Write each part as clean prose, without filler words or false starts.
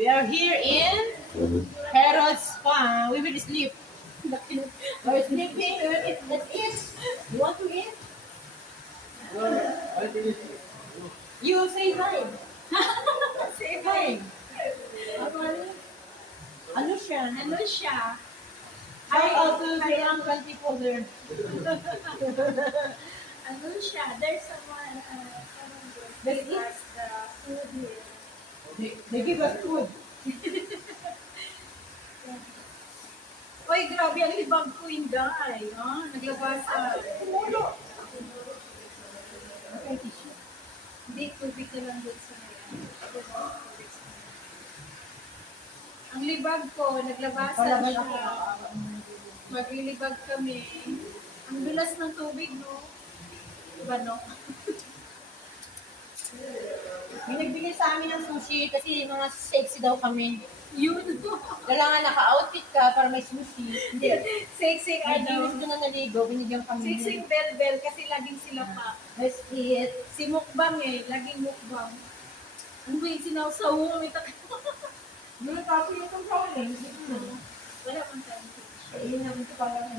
We are here in Herod's Spa. We will sleep. We're sleeping. We will eat. Let's eat. You want to eat? You say hi. Say hi. Alusha. Alusha. Shout out to the uncle people there. Alusha. There's someone Let's give eat. us the food here. They give us food. Oy, grabe ang libag ko, Inday. Naglabasa. Okay, tissue. Hindi, tubig na lang doon sa ngayon. Ang libag ko, naglabasa Palaban ako. siya. Maglilibag kami. Ang dulas ng tubig, no? Diba, no? May nagbigay sa amin ng sushi kasi mga sexy daw kami. Yun. Kailangan naka-outfit ka para may sushi. Hindi. Sexy, May dinis ano? doon na naligo, binigyan kami. Sexy bell-bell kasi laging sila pa. Let's eat. Si mukbang laging mukbang. Ano ba yung sinawsaw? May Yung tapos yung control eh. Wala pang time. Ayun namin ito pala na.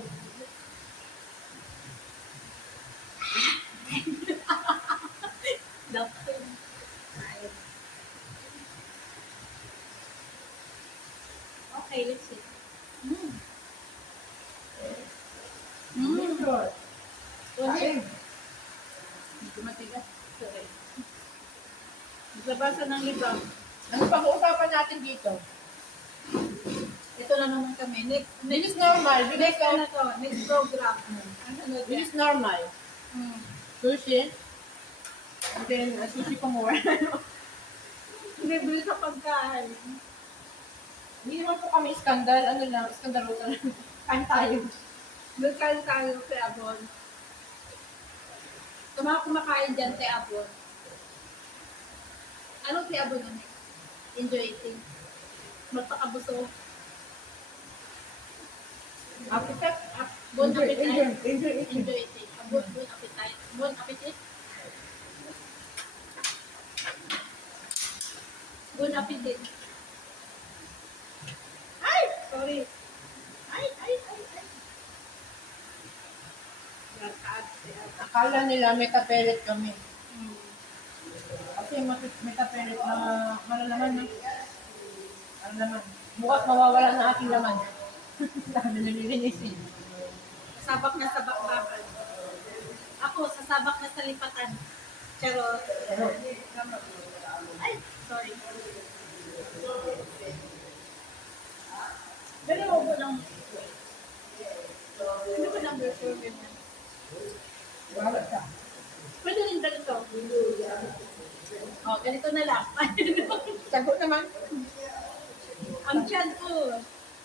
Doctor. Okay, let's see. Sure. Kain. Hindi matigas. Sorry. Naglabasa ng libang. Ano pag-uusapan natin dito? Ito na naman kami. Next This is normal. next ano to? Next program. Ang sunod This yan. is normal. Hmm. Sushi. And then, sushi pa more. Libre sa pagkain. Hindi naman po kami skandal. Ano lang, skandalosa lang. Kain tayo. Magkain tayo kay Abon. Kumakain dyan kay Abon. Ano kay Abon ano? Enjoy eating. Magpakabuso. Appetite. Bon Enjoy, appetite. enjoy eating. Enjoy eating. Abon, bon appetite. Bon appetit. Bon appetit. Ay! Sorry. Ay. Akala nila may kapelit kami. Hmm. Kasi may kapelit na malalaman na. Malalaman. Bukas mawawala na aking laman. Dami nalilinis eh. Sabak na sa bakbakan. Ako, sasabak na sa lipatan. Charot. Ay, sorry. Dalawa ko lang. Ano ba number 4 yun? Wala ka. Pwede rin ganito. Ganito na lang. Sagot naman. Ang tiyan ko,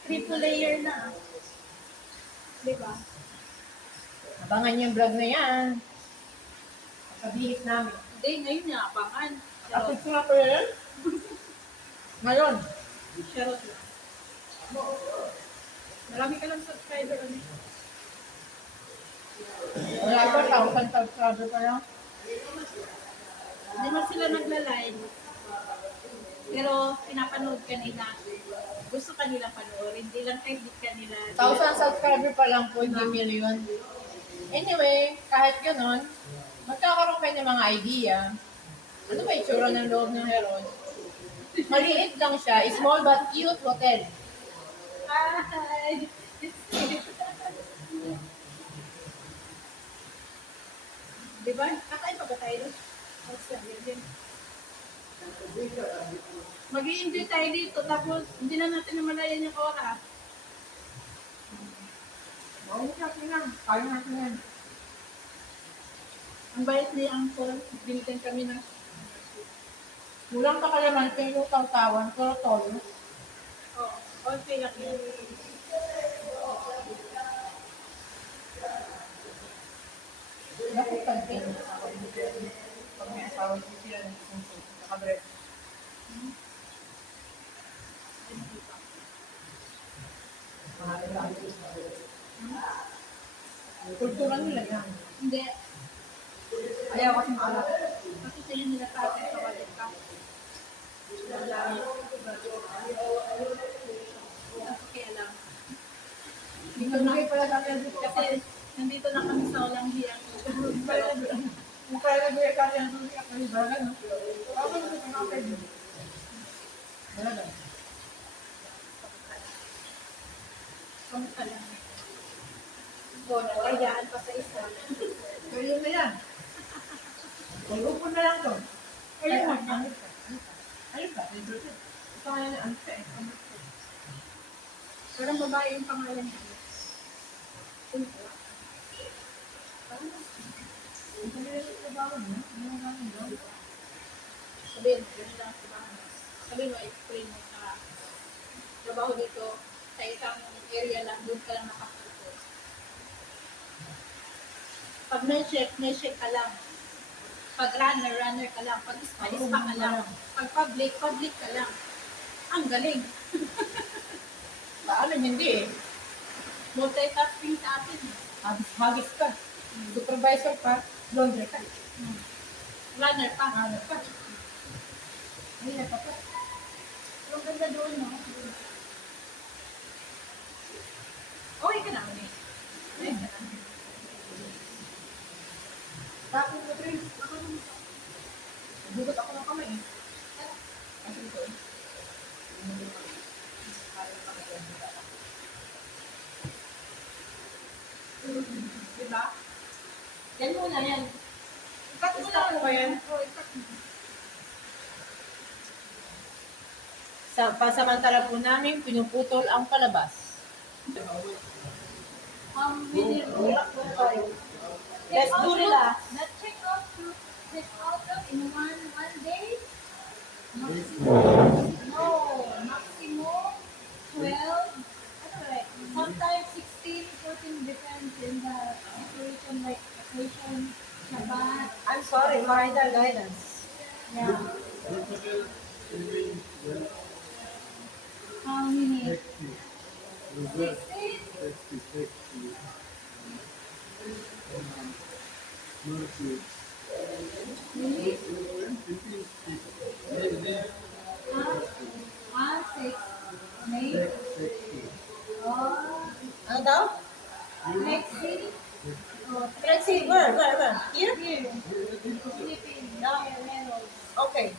triple layer na. Diba? Abangan yung vlog na yan. Sabihin namin. Hindi, ngayon niya, abangan. Ako Charot. nga pa yan. Ngayon. Charot lang. Marami ka lang subscriber. Ano? Wala pa, 1,000 subscriber pa lang. Hindi man sila nagla-live. Pero pinapanood kanila. Gusto kanila panoorin. Hindi lang kahit di kanila. 1,000 subscriber pa lang po, hindi million. Anyway, kahit ganon, magkakaroon kayo ng mga idea. Ano ba itsura ng loob ng Heron? Maliit lang siya, small but cute hotel. Hi! Diba? Kakain pa ba tayo? Mag-i-enjoy tayo dito tapos hindi na natin namalayan yung oras. Oo, natin lang. Kaya natin yan. Ang bayat ni Uncle, binigyan kami ng Kulang pa kalaman kayo yung tawtawan, pero toyo. okay lang yun. Bakit kantin? Pag may asawa ko sila, nakabread. Kultura nila yan. Hindi. Ayaw kasi maalat. Kasi sa'yo nila sa atin sa walit ka. Okay, alam. Hindi ko na pala sa akin dito. Kasi nandito na kami sa walang hiyang. Kung kaya nag-uwi ka rin, hindi ka pala bagal, no? Ako na ito nga pwede. Bagal. Kamusta lang. O, nakayaan pa sa isa. So, yun na yan. Pag-upo na lang to. Ayun mo. Ayun ka. Ito nga yan, ano ka eh. Parang babae yung pangalan niya. Sabihin, yun lang sa bahay. Sabihin mo, explain mo sa trabaho dito, sa isang area lang, doon ka lang nakapokus. Pag may check ka lang. Pag runner ka lang. Pag ispa ka lang. Pag public ka lang. Ang galing. Paano hindi eh. Multitasking sa atin. Hagis ka. Supervisor pa. Laundry ka. Runner pa. Ano ka? Ay, pa pa. Ang ganda doon, no? Okay ka na, Uni. Okay ka na. Tapos mo rin. Bugot ako ng kamay eh. Kasi ito eh. Diba? Yan muna yan. Ikat mo lang ba yan? Oo, ikat mo. Sa pasamantala po namin, pinuputol ang palabas. We did Let's do relax. Not check out in one day. Maximum 12. Ano right? Sometimes 16, 14 depends in the situation like occasion, Shabbat. I'm sorry, marital guidance. Yeah. How many? 16? Really? 6. May? Oh, Ano daw? Lexi? Oh, Let's see, where? Here? here. Philippines. Yeah. Here, meron. Okay.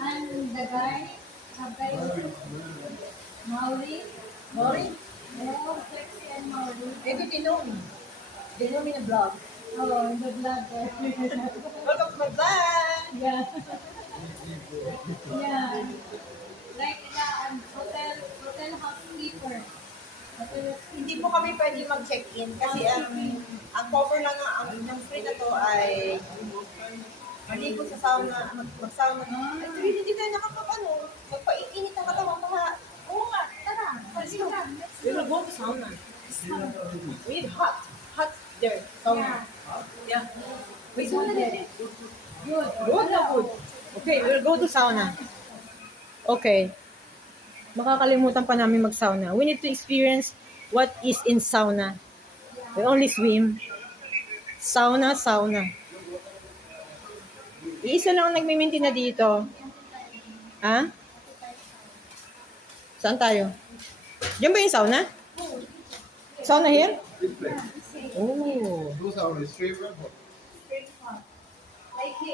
And the guy? Maori? Mori? Oh, Lexi and Maori. Ito Dinomi. Dinomi na vlog. Oh, in the blood there. Welcome to my vlog! Yeah. Yeah. Like the hotel housekeeper. Hindi po kami pwede mag-check-in kasi ang cover lang ng free na to ay maligo sa sauna, mag-sauna. Actually, hindi tayo magpainit ang katawan para Oo nga, tara. Let's go. Let's we will go to sauna. We need hot there. Sauna. Yeah. Wait, sauna din. Good. Good na good. Okay, we'll go to sauna. Okay. Makakalimutan pa namin mag-sauna. We need to experience what is in sauna. We only swim. Sauna. Iisa lang ang nagme-maintain na dito. Ha? Saan tayo? Diyan ba yung sauna? Sauna here? This place. Oh. Those are the favorite.